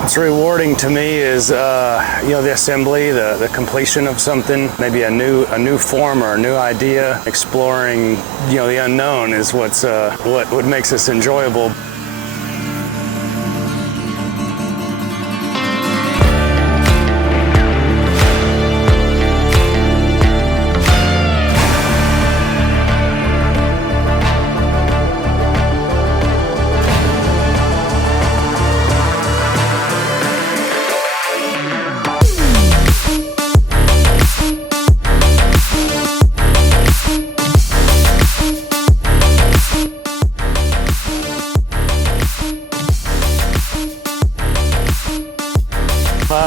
What's rewarding to me is the assembly, the completion of something, maybe a new form or a new idea. Exploring the unknown is what makes this enjoyable.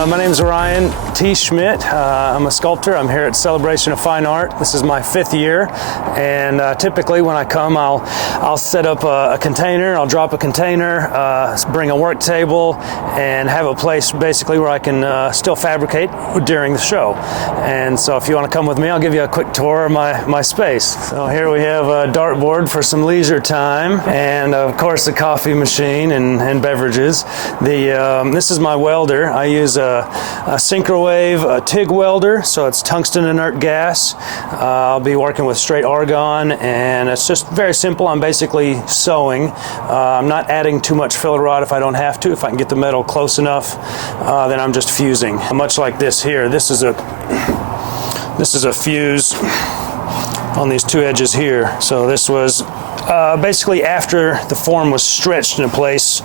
My name's Ryan T. Schmidt. I'm a sculptor. I'm here at Celebration of Fine Art. This is my 5th year, and typically when I come, I'll set up a container. I'll drop a container, bring a work table, and have a place basically where I can still fabricate during the show. And so if you want to come with me, I'll give you a quick tour of my space. So here we have a dartboard for some leisure time, and of course a coffee machine and beverages. This is my welder. I use a Synchrowave TIG welder, so it's tungsten inert gas. I'll be working with straight argon, and it's just very simple. I'm basically sewing. I'm not adding too much filler rod if I don't have to. If I can get the metal close enough, then I'm just fusing. Much like this here. This is a fuse on these 2 edges here. So this was basically after the form was stretched into place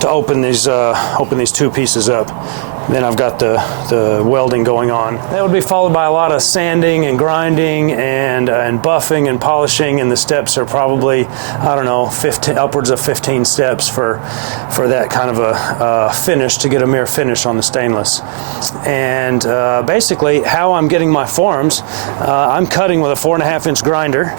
to open these 2 pieces up. Then I've got the welding going on. That would be followed by a lot of sanding and grinding and buffing and polishing, and the steps are probably, I don't know, upwards of 15 steps for that kind of a finish, to get a mere finish on the stainless. And basically how I'm getting my forms, I'm cutting with a 4.5-inch grinder.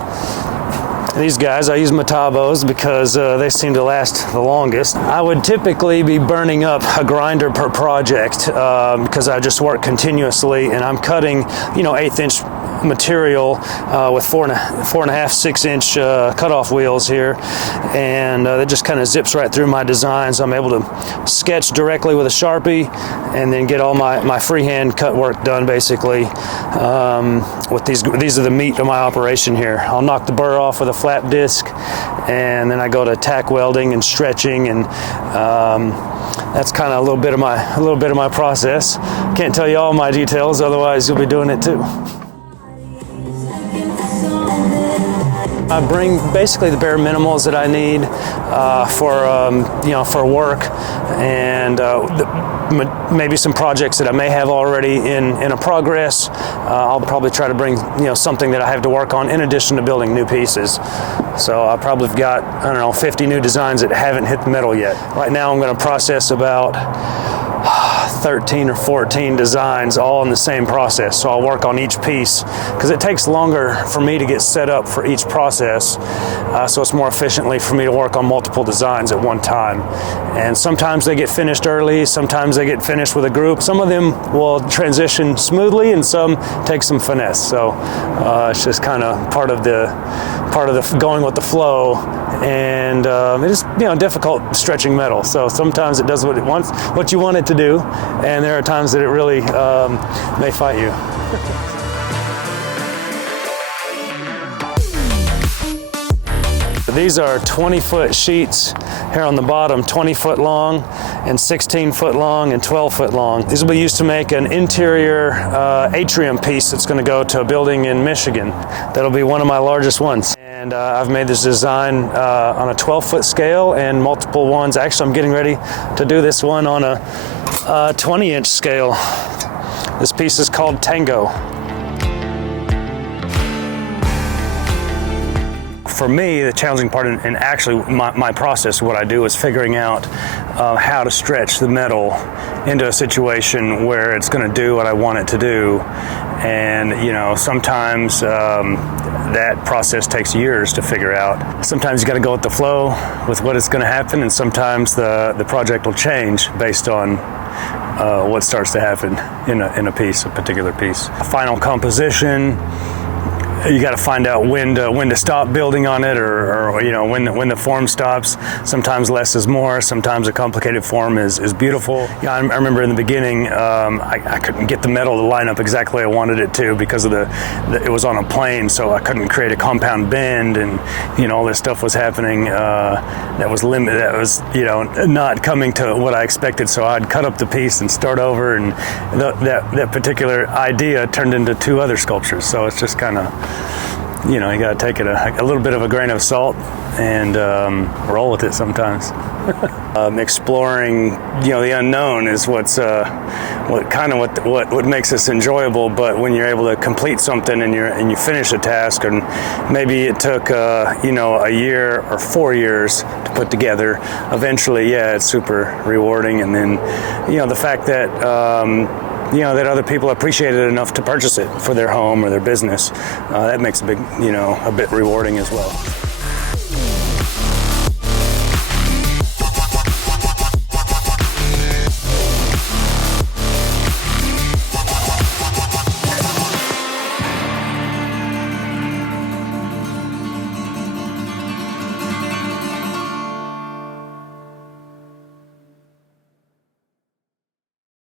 These guys, I use Metabos because they seem to last the longest. I would typically be burning up a grinder per project because I just work continuously, and I'm cutting, 1/8-inch material with 4.5, 6-inch cutoff wheels here, and that just kind of zips right through my design. So I'm able to sketch directly with a Sharpie and then get all my freehand cut work done basically with these are the meat of my operation here. I'll knock the burr off with a flap disc, and then I go to tack welding and stretching, and that's kind of a little bit of my process. Can't tell you all my details, otherwise you'll be doing it too. I bring basically the bare minimals that I need for work, and maybe some projects that I may have already in a progress. I'll probably try to bring something that I have to work on in addition to building new pieces. So I probably have got, I don't know, 50 new designs that haven't hit the metal yet. Right now I'm going to process about 13 or 14 designs all in the same process. So I'll work on each piece because it takes longer for me to get set up for each process. So it's more efficiently for me to work on multiple designs at one time. And sometimes they get finished early, sometimes they get finished with a group. Some of them will transition smoothly and some take some finesse. So it's just kind of part of the going with the flow. And it is difficult stretching metal. So sometimes it does what it wants, what you want it to do, and there are times that it really may fight you. These are 20-foot sheets here on the bottom, 20-foot long and 16-foot long and 12-foot long. These will be used to make an interior atrium piece that's going to go to a building in Michigan. That'll be one of my largest ones. And I've made this design on a 12-foot scale and multiple ones. Actually, I'm getting ready to do this one on a 20-inch scale. This piece is called Tango. For me, the challenging part, and actually my process, what I do is figuring out how to stretch the metal into a situation where it's going to do what I want it to do. And sometimes that process takes years to figure out. Sometimes you got to go with the flow with what is going to happen, and sometimes the project will change based on what starts to happen in a piece, a particular piece. Final composition, you got to find out when to stop building on it, or you know, when the form stops. Sometimes less is more. Sometimes a complicated form is beautiful. Yeah, I remember in the beginning, I couldn't get the metal to line up exactly I wanted it to because of it was on a plane, so I couldn't create a compound bend, and you know, all this stuff was happening that was limited. That was, you know, not coming to what I expected. So I'd cut up the piece and start over, and that particular idea turned into 2 other sculptures. So it's just kind of, you know, you got to take it a little bit of a grain of salt and roll with it sometimes. Exploring, you know, the unknown is what makes this enjoyable. But when you're able to complete something and you finish a task, and maybe it took you know, a year or 4 years to put together, eventually, yeah, it's super rewarding. And then, you know, the fact that you know, that other people appreciate it enough to purchase it for their home or their business, that makes a bit rewarding as well.